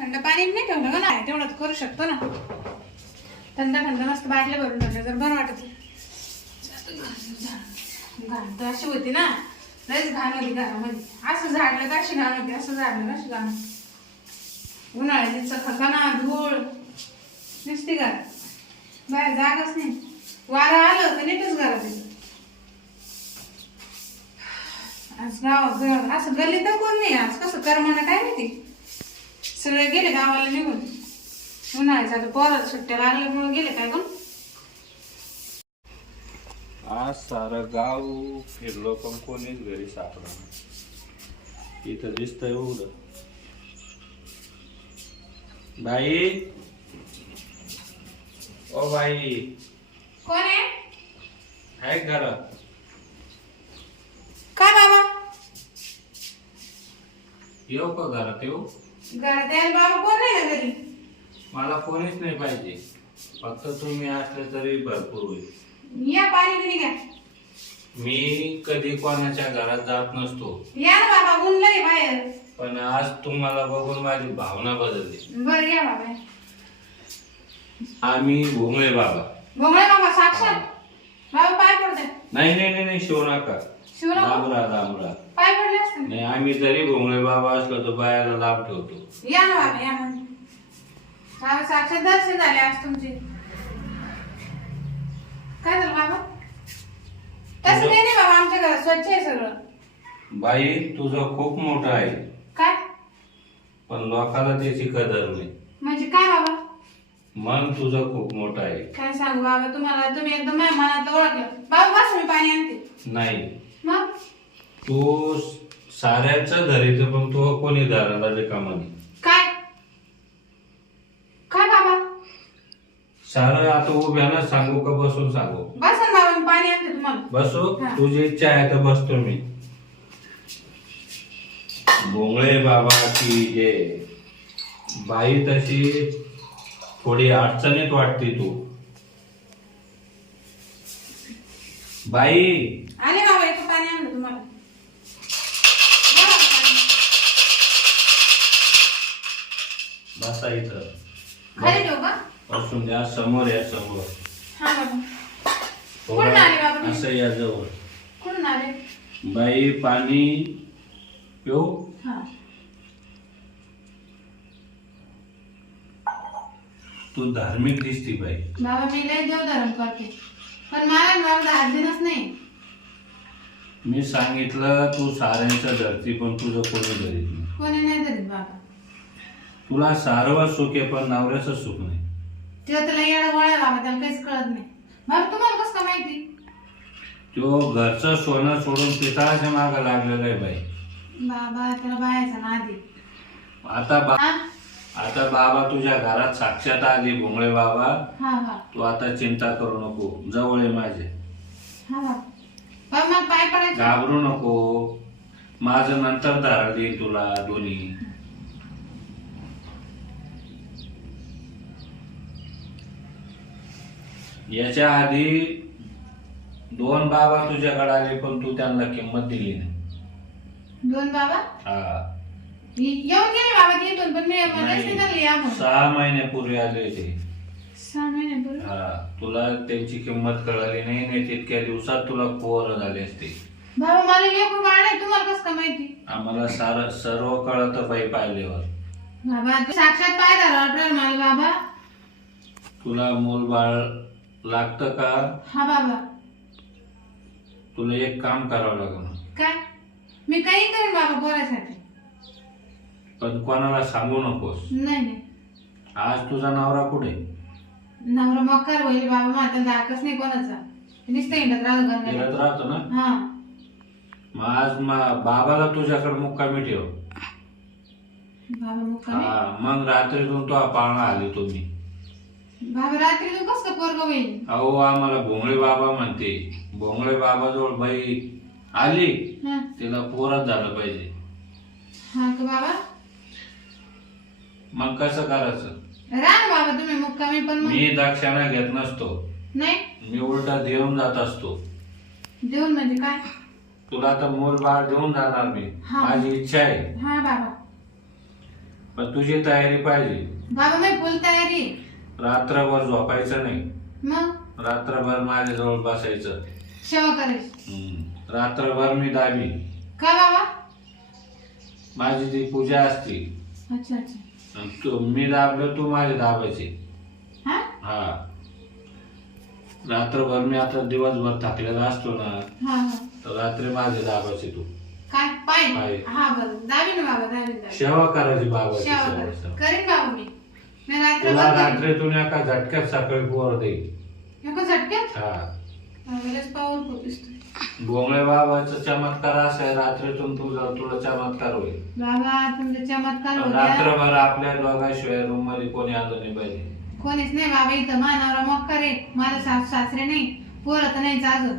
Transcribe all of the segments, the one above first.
थंड पाणी नाही ठेवलं का नाही तेवढं करू शकतो ना. थंड थंड मस्त बाटले भरून ठेवल्या तर बरं वाटत घाण तर अशी होती ना. लयच घाण होती घरामध्ये. असं झाडलं का अशी घाण होती असं झाडलं का अशी घाण उन्हाळ्याची चखकाना धूळ. नुसती घरात बाहेर जागच नाही. वारा आलं तर नीटच घरात आज गाव असं गल्ली तर कोण नाही आज. कसं करमाना काय माहिती? सगळे गेले गावाला निघून? उन्हाळ्याचं आता पोराला सुट्ट्या लागल्यामुळे गेले काय कोण? आज सारं गाव फिरलो पण कोणीच घरी सापडा इथं दिसतंय एवढं बाई. O by. कोण आहे? आहे का घरात? काय बाबा? येऊ का घरात येऊ? घरात यायला बाबा कोण नाही ना घरी? मला कोणीच नाही पाहिजे. फक्त तुम्ही असले तरी भरपूर होईल. या पाणी घ्या. मी कधी कोणाच्या घरात जात नसतो. या ना बाबा ऊन लय बाहेर. पण आज तुम्हाला बघून माझी भावना बदलली. बरं या बाबा. आम्ही भोंगळे बाबा. भोंगळे बाबा साक्षात? बाबा पाय पडते नाही नाही नाही नाही शिव नका. शिवराम रामरा रामरा पाय पडले असते नाही आम्ही जरी भोंगळे बाबा असलो तर बायाला लाभ ठेवतो. या ना बाबा या ना. बाबा साक्षात दर्शन झाले आज तुमचे. काय झालं बाबा? तसं काही नाही बाबा आमच्या घरात स्वच्छ आहे सगळं. बाई तुझं खूप मोठं आहे. काय? पण लोकाला त्याची कदर नाही. म्हणजे काय बाबा? मन तुझं खूप मोठं आहे. काय सांगू बाबा तुम्हाला तुम्ही एकदम माझ्या मनात ओळखलं. बाबा बस मी पाणी आणते. नाही. मग? तू साऱ्याचं धरीत पण तू कोणी धरायला रिकामा नाही. काय? काय बाबा? सारं आता उभ्यानं सांगू का बसून सांगू? बस ना बाबा मी पाणी आणते तुम्हाला. बसू? हा. तुझी इच्छा आहे तर बसतो मी. भोंगळे बाबा की जे. बाई तशी थोडी अडचणीत वाटते तू. बाई. आले बाबा इथं पाणी आणलं तुम्हाला. बसा इथं. खाली ठेवू का बसून द्या समोर या समोर. हा बाबा. कुठून आले बाबा तुम्ही? असं या जवळ. कुठून आले? बाई पाणी पिऊ? हा. तू धार्मिक दिसती बाई. बाबा मी लय देवधर्म करते. पण मला ना बाबा धाडदिनच नाही. मी सांगितलं तू साऱ्यांच्या धरती पण तुझं कोणी धरीत नाही. कोणी नाही धरीत बाबा. तुला सारवा सुख आहे पण नवऱ्याचं सुख नाही. तिला त्याला येडा गोळ्या बाबा त्याला काहीच कळत नाही. बाबा तुम्हाला कसं काय माहिती? तो घरचं सोनं सोडून पितळाच्या मागं लागलेलं आहे बाई. बाबा त्याला बायाचा नादी आता बा हा? आता बाबा तुझ्या घरात साक्षात आली भोंगळे बाबा. हा हा. तू आता चिंता करू नको. जवळ आहे माझे. हा बाबा बाबा मला पाय पडायचे? घाबरू नको. माझं नंतर धारा देईल तुला दोन्ही. याच्या आधी दोन बाबा तुझ्याकडे आले पण तू त्यांना किंमत दिली नाही. दोन बाबा? हा. येऊन गेले बाबा तिथून पण मी मध्येच नाही. निघाली आपण सहा महिन्यापूर्वी आले होते सहा महिन्यापूर्वी? हा तुला त्यांची किंमत कळाली नाही नाही तितक्या दिवसात तुला पोर झाले असते. बाबा मला लेकरू बाळ आहे तुम्हाला कसं काय माहिती? आम्हाला सार सर्व कळत बाई पाहिल्यावर. बाबा ते साक्षात पाय झाला वाटलं मला बाबा. तुला मूल बाळ लागतं का? हा बाबा. तुला एक काम करावं लागेल. काय? मी काही करेन बाबा बोलायसाठी पण कोणाला सांगू नकोस. नाही नाही. आज तुझा नवरा कुठे? नवरा मकर होईल बाबा माझा दाखच नाही कोणाचा. नुसतं हिंडत राहतो गंगाला फिरत राहतो ना? हा. मग आज मा- बाबाला तुझ्याकडे मुक्कामी ठेव. बाबा मुक्कामी? हा मग रात्रीतून तो पाळणा आली तुम्ही. बाबा रात्री तू कसं पोरग होईल? अहो आम्हाला भोंगळे बाबा म्हणते. भोंगळे बाबा जवळ बाई आली. हा. तिला पोरच झालं पाहिजे. हा का बाबा? मग कसं करायचं? राहा ना बाबा तुम्ही मुक्कामी पण मग. मी दाक्षाणा घेत नसतो. नाही? मी उलटा देऊन जात असतो. जेवण म्हणजे काय? तुला तर मूल बाळ देऊन जाणार मी. हा. माझी इच्छा आहे. हा बाबा. पण तुझी तयारी पाहिजे. बाबा मी फुल तयारी. रात्रभर झोपायचं नाही. मग? रात्रभर माझ्याजवळ बसायचं. सेवा करायची. हम्म. रात्रभर मी दाबी. का बाबा? माझी ती पूजा असते. अच्छा अच्छा. आणि तू मी दाबलं तू माझे दाबायचे. हा? हा. रात्रभर मी आता दिवसभर थकलेला असतो ना हा हा. तर रात्री माझे दाबायचे तू. काय? पाय? पाय. हा बरं. दाबी ना बाबा दाबी दाबी. सेवा करायची बाबाची सेवा सेवा, कर. सेवा. करीन बाबा मी. मी रात्र तुला रात्रीतून एका झटक्यात सकाळी पोर देईल नको झटक्यात? हा. लगेच पॉवरफुल दिसतोय भोंगळे बाबाचा चमत्कार असा आहे रात्रीतून तुझा तुला चमत्कार होईल. बाबा तुमचे चमत्कार पण होत्या रात्रभर आपल्या दोघांशिवाय रूममध्ये कोणी आलं नाही पाहिजे. कोणीच नाही बाबा इथं मानावरा मग रे? मला सासू सासरे नाही पोरं तर नाहीच अजून.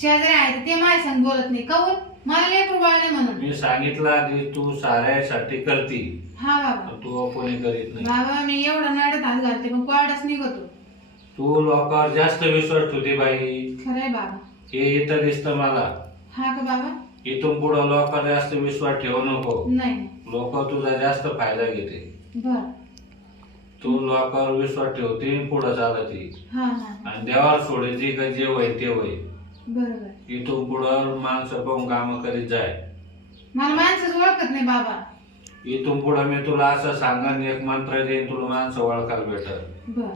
शेजारी आहे ते माझ्या संग बोलत नाही. कवून मला लेकरू बाळ नाही म्हणून मी सांगितलं आधी तू साऱ्यासाठी करती. हा बाबा. पण तू कोणी करीत नाही. बाबा मी एवढं नडत हात घालते पण कोरडाच निघतो. तू लोकांवर जास्त विश्वास ठेवते बाई. खरंय बाबा. हे इथं दिसतं मला. हा का बाबा? इथून पुढं लोकांवर जास्त विश्वास ठेवू नको. नाही. लोक तुझा जास्त फायदा घेते. बर. तू लोकांवर विश्वास ठेवते पुढं चालते. हा हा. आणि देवावर सोडायची का जे होय ते होय बरोबर. इथून पुढं माणसं पाहून काम करीत जाय. मला माणसंच ओळखत नाही बाबा. इथून पुढं मी तुला असं सांगन एक मंत्र देईन तुला माणसं ओळखायला भेटल. बर.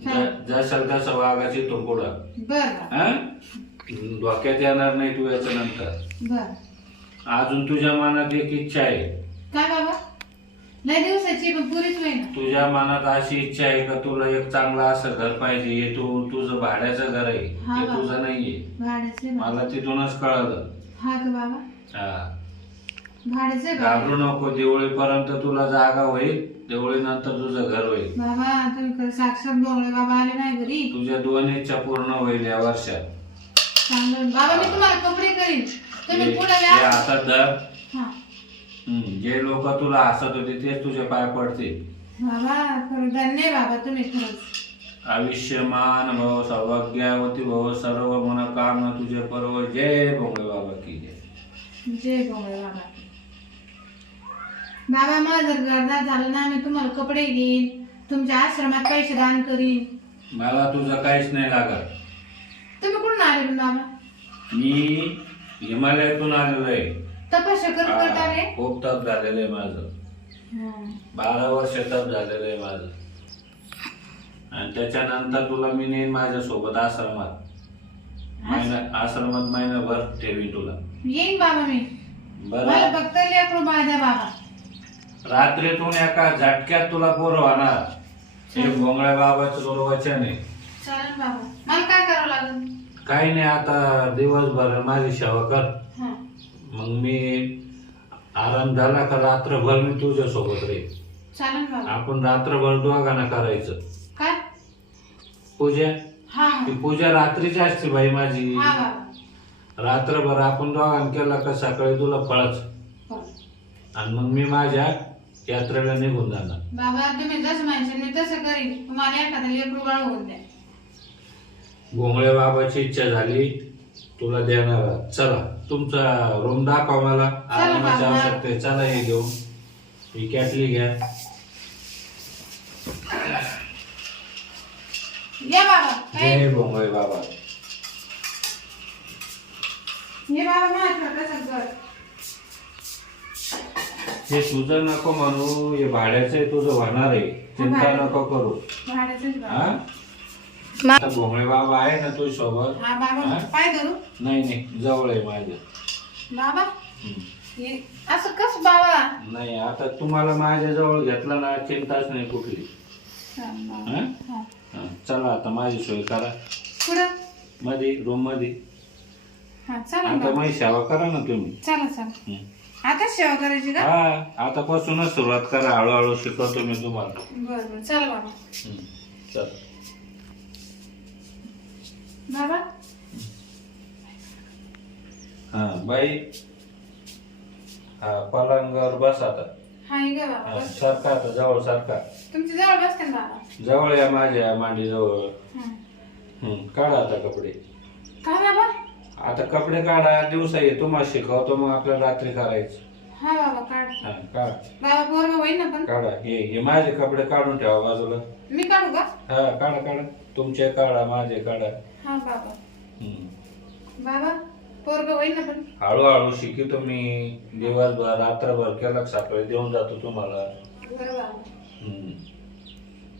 ज- जसं तसं बर. बाबा हा? डोक्यात येणार नाही तू याच्या नंतर बर. अजून तुझ्या मनात एक इच्छा आहे. काय बाबा? लय दिवसाची पण पुरीच होईना. तुझ्या मनात अशी इच्छा आहे का तुला एक चांगलं असं घर पाहिजे? हे तू तुझं भाड्याचं घर आहे. हा हे बाबा. तुझं नाहीये. भाड्याचे मला तिथूनच कळलं. हा का बाबा? हा. भाड्याचे घाबरू नको देवळीपर्यंत तुला जागा होईल देवळी नंतर तुझं घर होईल. बाबा तुम्ही खरं साक्षात बोलले बाबा आले नाही घरी. तुझ्या दोन इच्छा पूर्ण होईल या वर्षात. चांगलं बाबा मी तुम्हाला कपडे करीन. तुम्ही हे- पुढे हे या. हातात धर. हा. हम्म, जे लोक तुला हसत होते तेच तुझे पाय पडतील. बाबा खरं धन्य बाबा तुम्ही खरंच. आयुष्यमान भव सौभाग्यवती भव सर्व मनोकामना तुझे पर्व जय भोंगळे बाबा की जय. जय गोळे बाबा. बाबा मला जर गर्दार झालं ना मी तुम्हाला कपडे घेईन तुमच्या आश्रमात पैसे दान करीन. मला तुझं काहीच नाही लागत. तुम्ही कुठून आले बाबा? मी हिमालयातून आलेलो आहे. तपस्या करत करता हा, रे. खूप तप झालेलं आहे माझं. हा. बारा वर्ष तप झालेलं आहे माझं. आणि त्याच्यानंतर तुला मी नेईन माझ्या सोबत आश्रमात. महिना आश्रमात महिनाभर ठेवी तुला. येईन बाबा मी. मला बरं फक्त लेकरू बाळ द्या बाबा. रात्रीतून एका झटक्यात तुला पोरं होणार. हे भोंगळ्या बाबाचं तुला वचन आहे. चालेल बाबा. मला काय करावं लागेल? काही नाही आता दिवसभर माझी सेवा कर. हा. मग मी आराम झाला का रात्रभर मी तुझ्या सोबत राहील चालेल बाबा. आपण रात्रभर दोघांना करायचं. काय? पूजा? हा ती पूजा रात्रीची असते बाई माझी. हा बाबा. रात्रभर आपण दोघांना केला का सकाळी तुला फळच? हो. आणि मग मी माझ्या यात्रेला निघून जाणार. बाबा तुम्ही जसं म्हणशाल मी तसं करीन. तुम्हाला एखादं लेकरू बाळ होऊन द्या. भोंगळे बाबाची इच्छा झाली तुला देणार चला तुमचा रूम दाखवा मला. आरामाची बाबा. आवश्यकता आहे. चला हे घेऊन. ही कॅटली घ्या. या बाबा काय? जय भोंगळे बाबा. हे बाबा हे तुझं नको म्हणू हे भाड्याचं आहे तुझं होणार आहे. चिंता. नको करू. भाड्याचंच हा? बाबा आता भोंगळे बाबा आहे ना तुझ्या सोबत हा बाबा हा? पाय धरू. नाही नाही जवळ आहे माझ्या. बाबा? हम्म. हे असं कस बाबा? नाही आता तुम्हाला माझ्या जवळ घेतलं ना चिंताच नाही कुठली. हा, बाबा. हा? हा. हा, चला आता माझी सोय करा. मध्ये रूममध्ये हा चला आता बाबा. माझी सेवा करा ना तुम्ही. चला चला. हम्म. आता सेवा करायची का? हा आतापासूनच सुरुवात करा. हळूहळू शिकवतो मी तुम्हाला. बर बर. चला बाबा. हम्म. चल. बाबा? हा बाई. हा पलंगावर बस आता. हा हे गे हा, बाबा सारखा आता जवळ सारखा. तुमच्या जवळ बसते ना बाबा? जवळ या माझ्या मांडी जवळ हा. हम्म, काढा आता कपडे. काय बाबा आता कपडे काढा दिवसा ये तुम्हाला शिकवतो मग आपल्याला रात्री करायचं हा बाबा काढ हा काढ. बाबा पोरग होईल ना पण? काढा. हे हे माझे कपडे काढून ठेवा बाजूला. मी काढू का? हा काढा काढा. तुमचे काढा माझे काढा. हा बाबा. हम्म. बाबा पोरग होईल ना पण? हळूहळू शिकितो मी दिवसभर रात्रभर केलं सकाळी देऊन जातो तुम्हाला. बरं बाबा हम्म.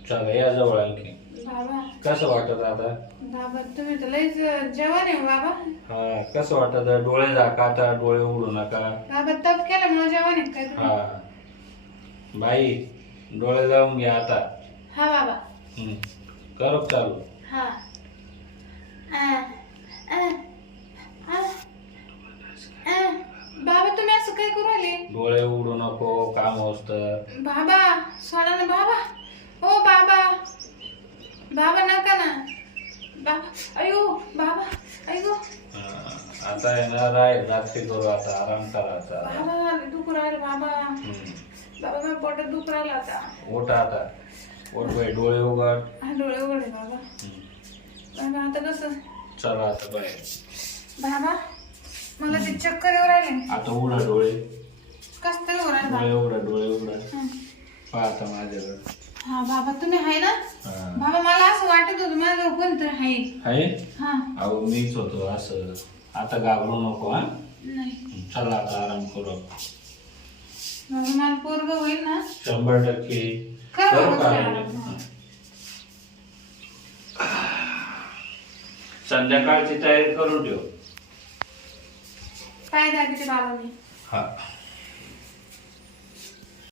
चला या जवळ आणखी. बाबा. कसं वाटत आता? बाबा तुम्ही तर लईच जेवण आहे बाबा. हा कसं वाटत? डोळे झाका आता डोळे उघडू नका. बाबा तप केलं म्हणून जेवण आहे काय तुम्ही? हा. बाई डोळे जाऊन घ्या आता. हा बाबा. हम्म. करो चालू? हा. आ, आ, आ, आ. बाबा तुम्ही असं काय करू आले डोळे उघडू नको काम होत. बाबा सोडा ना बाबा ओ बाबा बाबा नका ना बाबा अयो बाबा अयो. आता आहे ना राय रात्री करू आता आराम करा आता. बाबा दुख राहिलं बाबा. बाबा माझ्या पोटात दुख राहिलं आता. उठ आता. उठ बाई डोळे उघड. हा डोळे उघडे बाबा. हम्म. बाबा आता कसं? चला आता बाय. बाबा मला ते चक्कर येऊ राहिले. आता उघडा डोळे. कस तरी येऊ राहिलं डोळे उघडा डोळे उघडा. हं. पहा आता माझ्याकडे. हा बाबा तुम्ही आहे ना? हा. बाबा मला असं वाटत होतं माझ्याजवळ कोणतरी आहे. आहे? हा. अहो मीच होतो असं. आता घाबरू नको हा. नाही. चला आता आराम करू. बाबा मला पोरग होईल ना? शंभर टक्के. खरं करू. संध्याकाळची तयारी करून ठेव. पाय दाखवते बाबांनी हा.